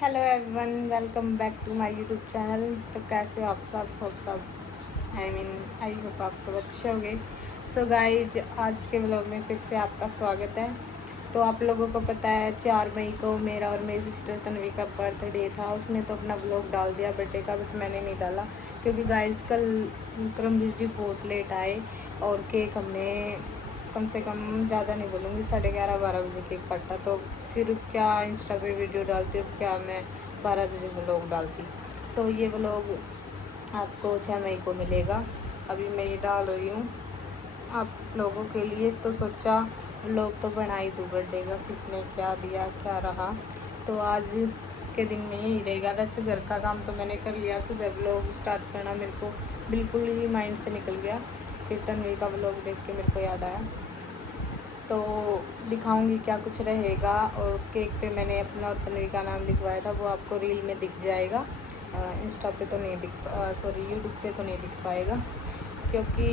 Hello everyone, welcome back to my YouTube channel. तो कैसे हो आप सब? होप सब आई होप आप सब अच्छे होंगे। सो गाइज, आज के व्लॉग में फिर से आपका स्वागत है। तो आप लोगों को पता है 4 मई को मेरा और मेरी सिस्टर तन्वी का बर्थडे था। उसने तो अपना व्लॉग डाल दिया बर्थडे का, बट मैंने नहीं डाला क्योंकि गाइज कल करमवीर जी बहुत लेट आए और केक हमने कम से कम ज़्यादा नहीं बोलूँगी 11:30-12 बजे केक काटा। तो फिर क्या इंस्टा पे वीडियो डालती हूँ, क्या मैं 12 बजे व्लॉग डालती। सो ये व्लॉग आपको 6 मई को मिलेगा। अभी मैं ये डाल रही हूँ आप लोगों के लिए। तो सोचा व्लॉग तो बना ही दूँ बर्थडे का, किसने क्या दिया क्या रहा। तो आज के दिन में यही रहेगा। वैसे घर का काम तो मैंने कर लिया, सुबह व्लॉग स्टार्ट करना मेरे को बिल्कुल ही माइंड से निकल गया। फिर तन्वी का व्लॉग देख के मेरे को याद आया, तो दिखाऊंगी क्या कुछ रहेगा। और केक पे मैंने अपना और तन्वी का नाम लिखवाया था, वो आपको रील में दिख जाएगा। इंस्टा पे तो नहीं यूट्यूब पे तो नहीं दिख पाएगा, क्योंकि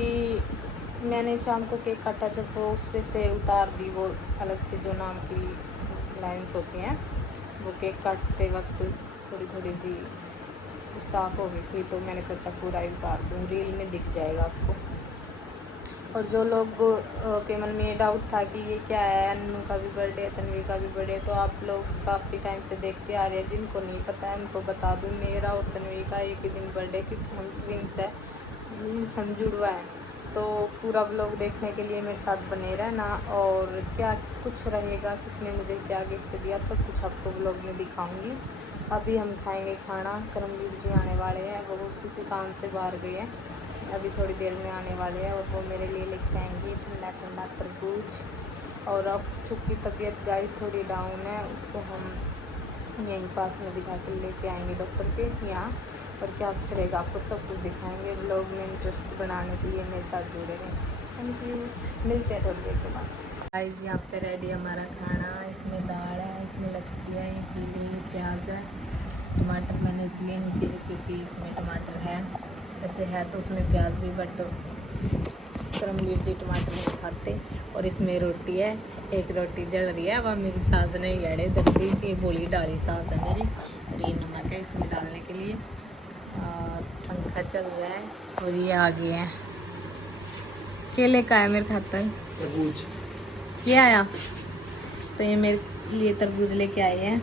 मैंने शाम को केक काटा। जब वो उस पर से उतार दी, वो अलग से जो नाम की लाइंस होती हैं, वो केक काटते वक्त थोड़ी थोड़ी सी साफ़ हो गई थी, तो मैंने सोचा पूरा ही उतार दूँ, रील में दिख जाएगा आपको। और जो लोग के मन में ये डाउट था कि ये क्या है, अन्नू का भी बर्थडे है, तन्वी का भी बर्थडे, तो आप लोग काफ़ी टाइम से देखते आ रहे हैं। जिनको नहीं पता है उनको बता दूँ, मेरा और तन्वी का एक ही दिन बर्थडे, क्योंकि हम ट्विंस है, हम जुड़वा है। तो पूरा व्लॉग देखने के लिए मेरे साथ बने रहना। और क्या कुछ रहेगा, किसने मुझे क्या गिफ्ट दिया, सब कुछ आपको व्लॉग में दिखाऊँगी। अभी हम खाएँगे खाना। करमवीर जी आने वाले हैं, वो किसी काम से बाहर गए हैं, अभी थोड़ी देर में आने वाले हैं। और वो मेरे लिए लेके आएंगी ठंडा ठंडा तरबूज। और अब चूँकि तबीयत गाइस थोड़ी डाउन है, उसको हम यहीं पास में दिखा के लेके आएंगे डॉक्टर के यहाँ। और क्या कुछ रहेगा आपको सब कुछ दिखाएंगे। व्लॉग में इंटरेस्ट बनाने के लिए मेरे साथ जुड़े रहें। थैंक यू, मिलते हैं थोड़ी देर के बाद। गाइस, यहाँ पे रेडी हमारा खाना। इसमें दाल है, इसमें लस्सी है, पीली प्याज है, टमाटर मैंने इसलिए नहीं चीरे क्योंकि इसमें टमाटर है। वैसे है तो उसमें प्याज भी, बट करमवीर जी टमाटर नहीं खाते। और इसमें रोटी है, एक रोटी जल रही है, वह मेरी सास ने गड़े दर्दी सी बोली डाली सास है मेरी। और ये नमक है इसमें डालने के लिए। और पंखा चल रहा है। और ये आ गए हैं, केले का है मेरे खातर तरबूज। ये आया तो ये मेरे लिए तरबूज लेके आए हैं।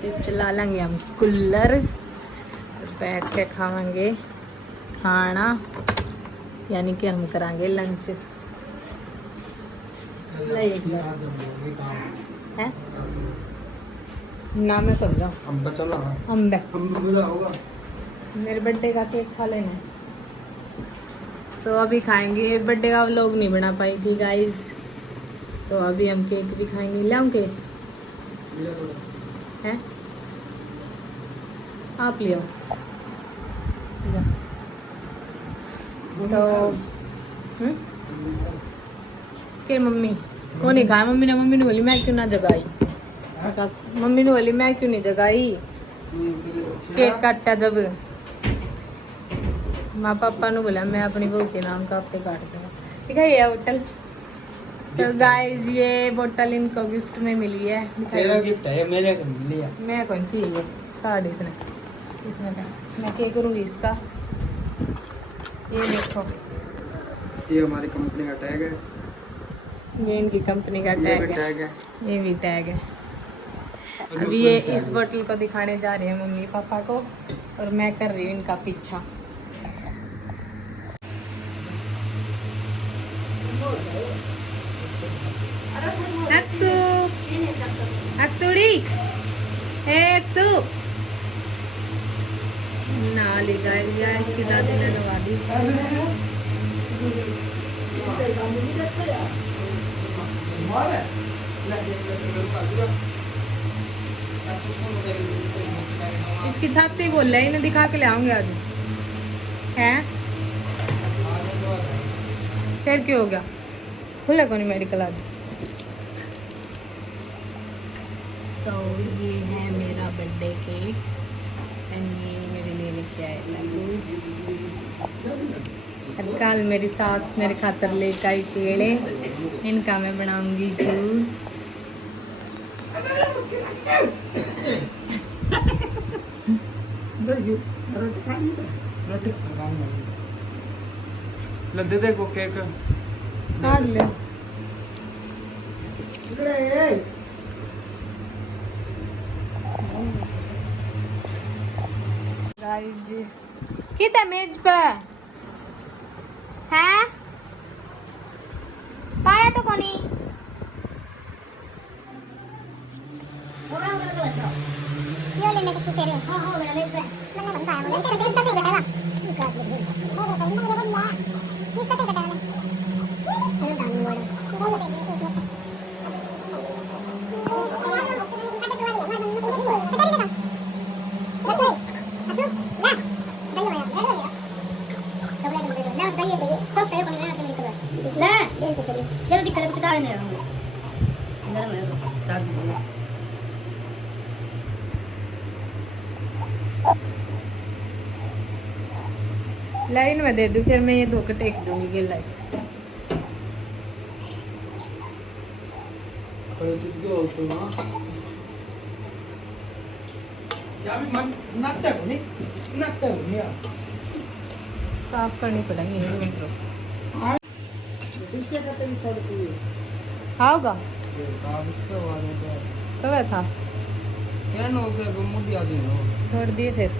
फिर चला लेंगे हम कूलर, बैठ के खाएंगे खाना, यानी कि हम करांगे लंच। है ना, मैं समझा मेरे बर्थडे का केक खा लेना। तो अभी खाएंगे। बर्थडे का व्लॉग नहीं बना पाई थी गाइस, तो अभी हम केक भी खाएंगे। लाऊंगे है, आप लियो। तो के मम्मी को नहीं खाया। मम्मी ने बोली मैं क्यों ना जगाई, मम्मी ने बोली मैं क्यों नहीं जगाई केक काटा। जब माँ पापा ने बोला मैं अपनी बहू के नाम का आपके काट दूंगा। ठीक है, ये होटल। तो गाइस, ये बोतल इनको गिफ्ट में मिली है। तेरा गिफ्ट है, मेरे को मिली है। मैं कौन सी है कार्ड इसने का। मैं क्या करूँगी इसका, ये देखो, ये हमारी कंपनी का टैग है, ये इनकी कंपनी का ये भी टैग है, ये भी टैग है। अभी अभी ये इस बोतल को दिखाने जा रहे हैं मम्मी पापा को, और मैं कर रही हूँ इनका पीछा। अक्सू, अक्सूड़ी, हे अक्सू, ना ले जाए, इसकी दादी ने दबा दी। इसकी छाती बोल रहे, इन्हें दिखा के ले आऊंगे आज। हैं फिर क्यों हो गया, खुला कौन मेडिकल आज। तो ये है मेरा बर्थडे केक, एंड ये मेरे लिए लेके आए तरबूज। कल मेरी सास मेरे खातर लेकर आई केले, इनका मैं बनाऊंगी जूस। रोटी काम नहीं ले दे दे को केक काट ले गाइस जी कितना मेज पे है पाया तो कोनी ये लेने को कह रहे हो हां मेरा मेज पे मैंने बताया बोले तेरा टेस्ट कैसे बताया मैं तो सही नहीं बोला किसका कैसे बताया मैं डालूं बोल लाइन में दे दूं फिर मैं ये धोके टेक दूंगी ये लाइन खड़े चुप गए हो तो ना या भी मन नकता हो नहीं यार साफ करनी पड़ेगी एक मिनट रुक दूसरे का तो छोड़ दिए होगा ये काम इसके बाद होता है कब था क्या ना हो गया वो मुझे याद नहीं हो छोड़ दिए फिर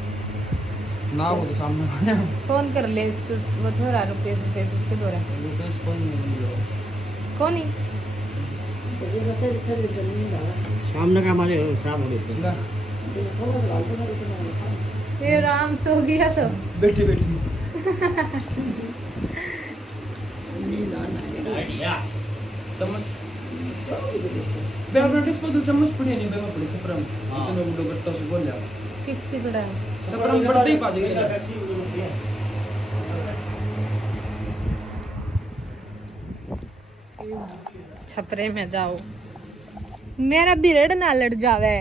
ना वो तो सामने फोन कर ले वो थोड़ा रुपये उसके द्वारा रुपये कोई नहीं मिलो कौन ही सामने का हमारे खराब हो गए ना ये आराम से हो गया तो बैठी बैठी चम्मच बेटा डिस्पोजल चम्मच पड़ी नहीं बेटा पड़ी छपरम इतने बुढ़ो करता से बोल जा किसी बड़ा है छपरम पड़ते ही पा जाएगा छपरे में जाओ मेरा बिरड़ ना लड़ जावे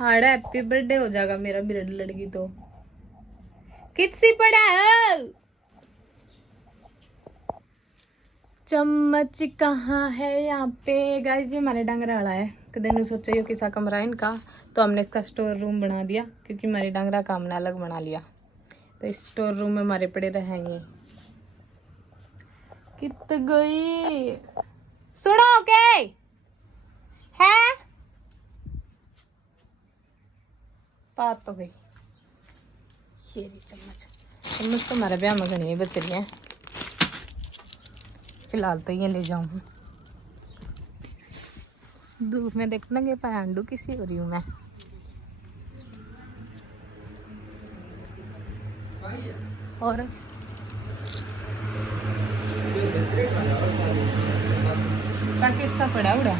हाड़ा हैप्पी बर्थडे हो जाएगा मेरा बिरड़ लड़गी तो कितनी पड़ा है चम्मच कहाँ है यहाँ पे गाइस ये हमारे डांगरा वाला है कदे नु सोचो यो किसा कमरा है इनका तो हमने इसका स्टोर रूम बना दिया क्योंकि हमारे डांगरा का हमने अलग बना लिया तो इस स्टोर रूम में हमारे पड़े रहेंगे कित गई सुनो के है बात तो गई ये रही चम्मच चम्मच तो हमारे ब्याह में घनी बच रही है फिलहाल तो ये ले जाऊं धूप में देखना के पांडू किसी हो रही हूँ मैं और पैकेट सा पड़ा उड़ा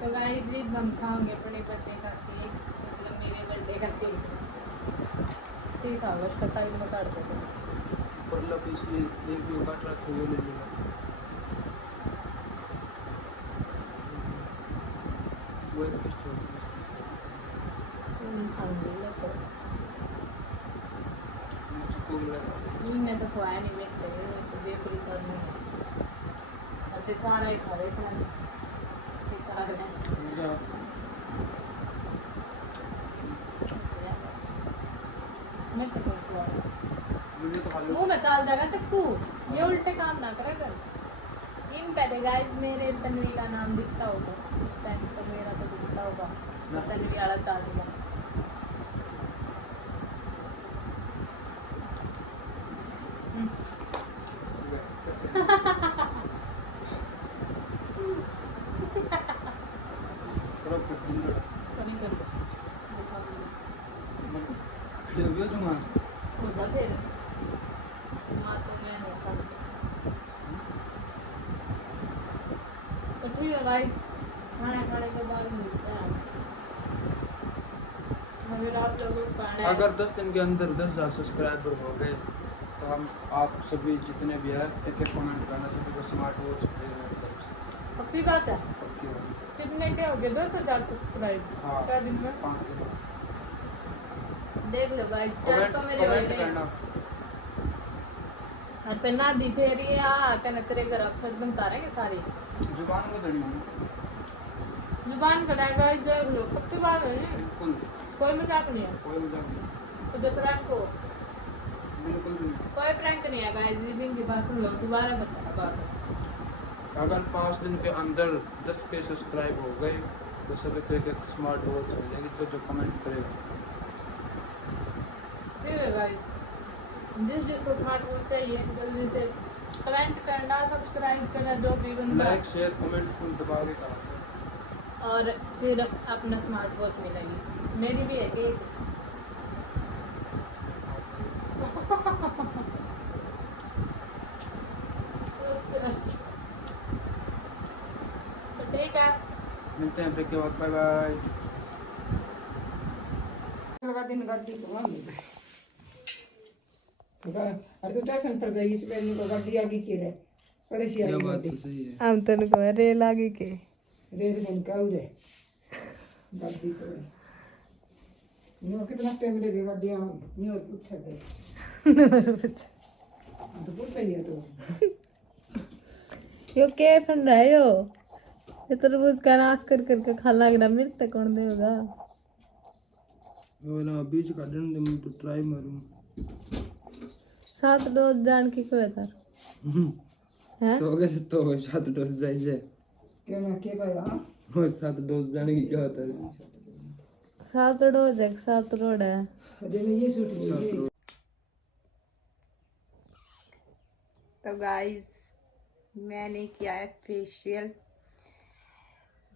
तो गाइस जी हम खाओगे अपने बर्थडे का केक मतलब मेरे बर्थडे का केक इसके हिसाब से इसका साइड में काट देते पर लो पिछले एक भी काट रखो वो ले लेगा वो एक पीस छोड़ मैंने तो खुआया नहीं मैं तो बेकरी कर अब सारा ही खा रहे थे मैं तो मुंह में चाल जाएगा तक्कू ये उल्टे काम ना करे कर इन पे गाइस मेरे तन्वी का नाम दिखता होगा उस टाइम तो मेरा तो दिखता होगा तन्वी वाला चाल दिया गाइस खाना खाने के बाद मिलते हैं अगर आप लोगों को खाना है अगर 10 दिन के अंदर 10,000 सब्सक्राइबर हो गए तो हम आप सभी जितने भी हैं एक कमेंट करना सभी को स्मार्ट वॉच पक्की बात है कितने के हो गए? 10,000 सब्सक्राइब हाँ। क्या दिन में? 5 दिन देख लो भाई, चार तो मेरे हो कमेंट रहे करना। और पे ना दी फेरी आ कने तेरे घर अब छड़दम तारेंगे सारी जुबान को दड़ी जुबान कटाएगा। देख लो पक्की बात है ये, बिल्कुल कोई मजाक नहीं है। कोई मजाक नहीं, तो जो प्रैंक हो, बिल्कुल भी नहीं। कोई प्रैंक नहीं है गाइस। जी की बात सुन लो, दोबारा बता बात। अगर 5 दिन के अंदर 10 के सब्सक्राइब हो गए तो सभी को एक स्मार्ट वॉच मिलेगी जो कमेंट करेगा। ठीक है गाइस, जिसको स्मार्ट वॉच चाहिए जल्दी से कमेंट करना, सब्सक्राइब करना, जो भी बंदा, लाइक शेयर कमेंट फुल दबा के करा। और फिर अपना स्मार्ट वॉच मिलेगी। मेरी भी है एक। तो ठीक है, मिलते हैं ब्रेक के बाद। Bye bye. और तो स्टेशन पर जाइए इस बेर को गाड़ी आगे की रे पड़े सी ये आई बात गाड़ी तो सही है। हम तो को रेल आगे के रेल बन का उरे गाड़ी तो न्यू कितना टाइम लगेगा गाड़ी आने न्यू पूछा दे तो पूछाइए तो यो के फन रहे हो ये तरबूज का नाश कर करके खाना लग रहा, मेरे तक कौन देगा? वो ना बीच का डंड में तो ट्राई मारूं। 7 डोज जान की कोई था हैं? सो गए तो 7 डोज जाइए। क्या ना के भाई हां वो 7 डोज जाने की क्या होता है? 7 डोज है, 7 रोड है। अरे मैं ये सूट नहीं तो गाइस मैंने किया है फेशियल,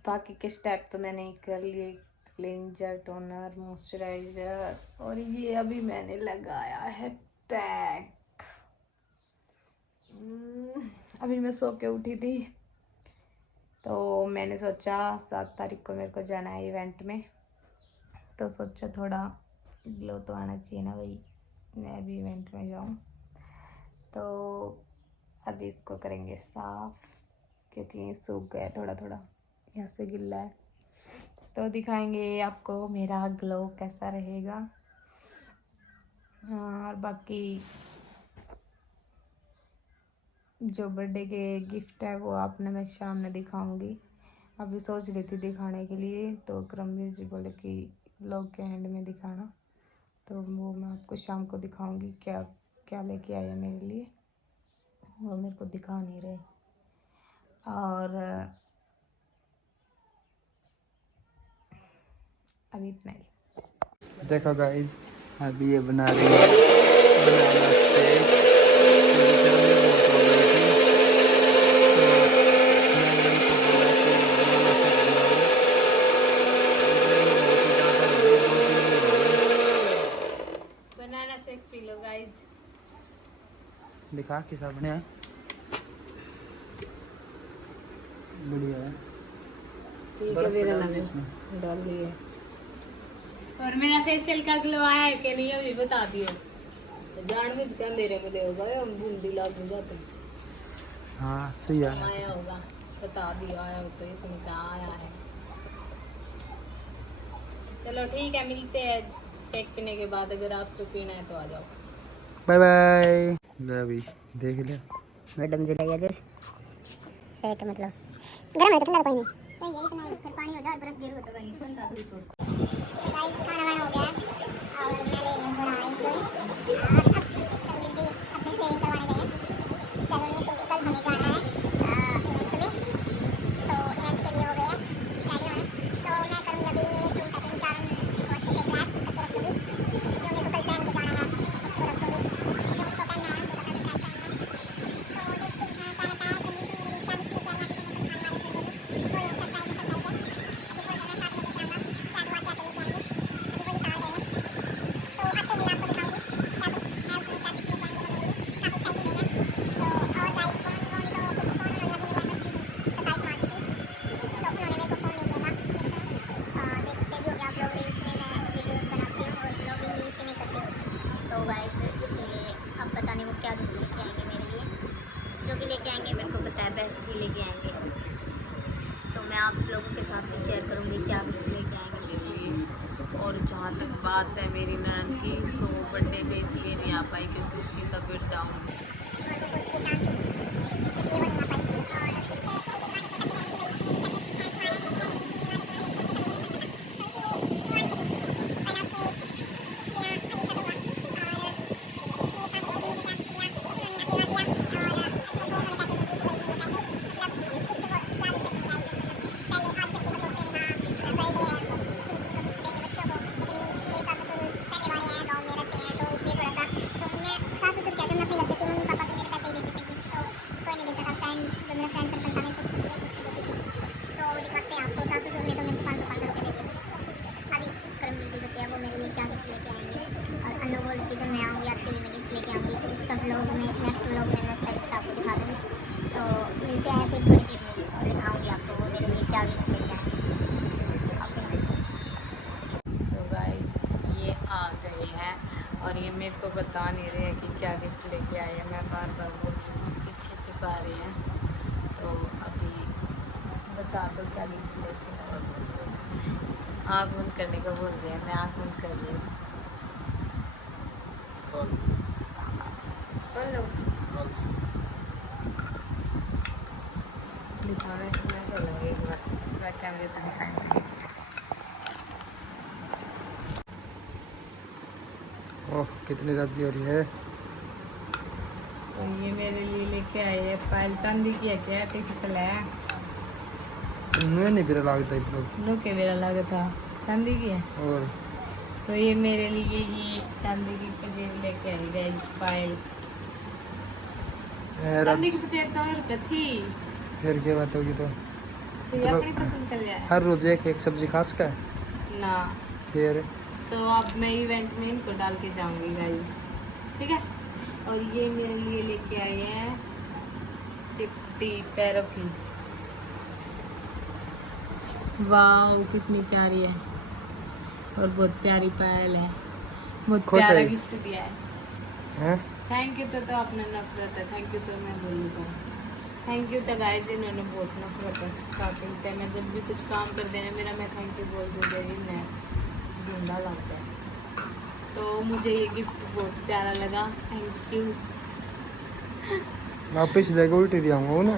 बाकी के स्टेप तो मैंने कर लिए, क्लेंजर, टोनर, मॉइस्चराइजर, और ये अभी मैंने लगाया है पैक। अभी मैं सो के उठी थी तो मैंने सोचा 7 तारीख को मेरे को जाना है इवेंट में, तो सोचा थोड़ा ग्लो तो आना चाहिए ना भाई, मैं भी इवेंट में जाऊँ। तो अभी इसको करेंगे साफ क्योंकि ये सूख गया थोड़ा थोड़ा, यहाँ से गिल्ला है। तो दिखाएंगे आपको मेरा ग्लो कैसा रहेगा। और बाकी जो बर्थडे के गिफ्ट है वो आपने मैं शाम में दिखाऊंगी। अभी सोच रही थी दिखाने के लिए, तो क्रमवीर जी बोले कि व्लॉग के एंड में दिखाना, तो वो मैं आपको शाम को दिखाऊंगी क्या क्या लेके आए मेरे लिए, वो मेरे को दिखा नहीं रहे। और अभी इतना ही। देखो गाइस अभी ये बना रही है बनाना शेक। मेरी फैमिली बहुत हो गई थी तो मैंने उनको बोला कि बनाना शेक बनाओ। बहुत ही ज़्यादा हो गई, 2-3 दिन हो गए। Banana shake P low guys. दिखा कैसा बना है? बढ़िया है। ठीक है, बर्फ मेरा डाल दी लगा इसमें। डाल लिए। और मेरा फेशियल का ग्लो आया है कि नहीं अभी बता दियो। जानबूझ के अंधेरे में देगा, हम बूंदी लाग जाते हैं। हाँ सही है। आया होगा, बता दियो आया हो तो इतने का आया है। चलो ठीक है, मिलते हैं शेक पीने के बाद। अगर आपको पीना है तो आ जाओ। Bye bye. अभी देख ले मैडम जी लगे जैसे सेट मतलब गरम है तो ठंडा कोई नहीं सही है इतना ही, फिर पानी हो जाए बर्फ गिर हो तो भाई ठंडा तो गाइस खाना वाना हो गया और मैंने थोड़ा आए थे और अब जी अपने सेविंग करवाने गए सैलून में, क्योंकि कल हमें जाना है इवेंट में, तो इवेंट के लिए हो गया रेडी होना। तो मैं करूँगी अभी मेरे सूट का 3-4 को अच्छे से ग्लास करके रख दूँगी, जो मेरे को कल पहन के जाना है उसको रख दूँगी, जो मेरे को पहनना है मेरे को कल ड्रेस करनी है। तो देखते हैं क्या रहता है। तो नीचे मेरे लिए क्या कुछ लेके आया फिर मैं दिखाने वाली हूँ, वो एक सरप्राइज है। अभी बोल देना साथ में लेके आऊँगा, शायद वो क्या लेके आएंगे, अभी वो निकाल रहे हैं। बता नहीं रहे हैं कि क्या गिफ्ट लेके आए हैं। मैं बार बार बोल रही हूँ, पीछे छिपा रहे हैं। तो अभी बता दो क्या गिफ्ट लेके आए। आँख बंद करने का बोल रहे हैं, मैं आँख बंद कर रही हूँ। दिखाना मैं बोलूँगी एक बार, मैं कैमरे पे दिखाएंगे। ओह कितनी राजी हो रही है। तो ये मेरे लिए लेके आए हैं पायल। चांदी की है क्या, आर्टिफिशियल है? मुझे नहीं फिर लगता है लोग। लो के मेरा लगा था चांदी की है। और तो ये मेरे लिए ये चांदी की पजेब लेके आई गाइस, पायल। चांदी की पजेब तो मेरे को थी। फिर क्या बात होगी तो तो ये अपनी पसंद कर लिया है हर रोज एक सब्जी खास का है। ना। फिर तो अब मैं इवेंट में इनको डाल के जाऊंगी गाइस, ठीक है। और ये मेरे लिए लेके आए हैं चिट्टी पैरों की। वाह कितनी प्यारी है और बहुत प्यारी पायल है। बहुत खुश प्यारा है? गिफ्ट दिया है। हैं थैंक यू तो आपने नफरत है, थैंक यू तो मैं बोलूँगा। थैंक यू तो गाइस, इन्होंने बहुत नफरत है स्टार्टिंग से। मैं जब भी कुछ काम कर देना मेरा, मैं थैंक यू बोल दूँ मेरी मैं ढूंढा लगता है। तो मुझे ये गिफ्ट बहुत प्यारा लगा, थैंक यू। वापिस लेके उल्टी दियाऊंगा ना।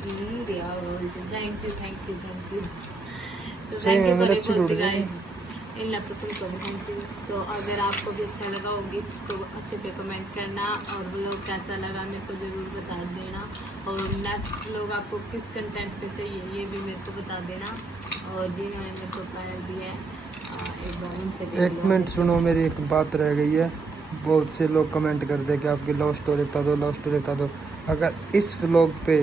Thank you thank you thank you. तो सही थैंक में यू मेरे करे अच्छी बोलते टूट जाएगी। गाइस, इन पसंद करो, थैंक यू। तो अगर आपको भी अच्छा लगा हो गिफ्ट तो अच्छे से कमेंट करना, और व्लॉग कैसा लगा मेरे को ज़रूर बता देना। और नेक्स्ट व्लॉग आपको किस कंटेंट पे चाहिए ये भी मेरे को बता देना। और जिन्होंने मेरे को पायल दी है एक बार उनसे भी एक मिनट सुनो, मेरी एक बात रह गई है। बहुत से लोग कमेंट करते हैं कि आपकी लव स्टोरी बता दो, लव स्टोरी बता दो। अगर इस व्लॉग पे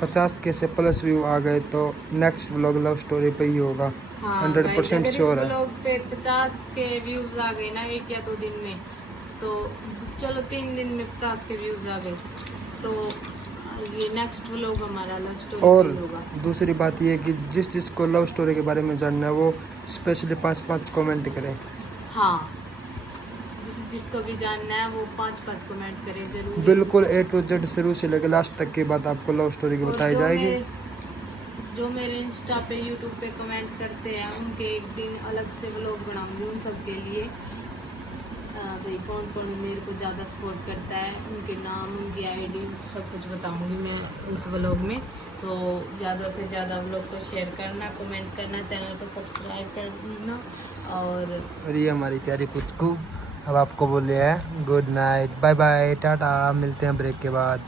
50 के से प्लस व्यू आ गए तो नेक्स्ट व्लॉग लव स्टोरी पे ही होगा। 100% श्योर है। व्लॉग पे 50 के व्यूज आ गए ना 1 या 2 दिन में, तो चलो 3 दिन में 50 के व्यूज आ गए, तो ये नेक्स्ट व्लॉग हमारा लव स्टोरी और पे ही होगा। दूसरी बात ये है कि जिसको लव स्टोरी के बारे में जानना है वो स्पेशली 5-5 कमेंट करें। हाँ, जिसको भी जानना है वो 5-5 कमेंट करे जरूर। बिल्कुल A to Z शुरू से लेकर लास्ट तक की बात आपको लव स्टोरी की और बताई जाएगी। जो मेरे इंस्टा पे यूट्यूब पे कमेंट करते हैं उनके एक दिन अलग से व्लॉग बनाऊंगी उन सब के लिए। भाई कौन कौन मेरे को ज़्यादा सपोर्ट करता है, उनके नाम, उनकी आईडी सब कुछ बताऊंगी मैं इस व्लॉग में। तो ज़्यादा से ज़्यादा व्लॉग को शेयर करना, कमेंट करना, चैनल को सब्सक्राइब करना। और ये हमारी प्यारी पुचकू अब आपको बोले हैं good night, bye bye, tata. मिलते हैं ब्रेक के बाद।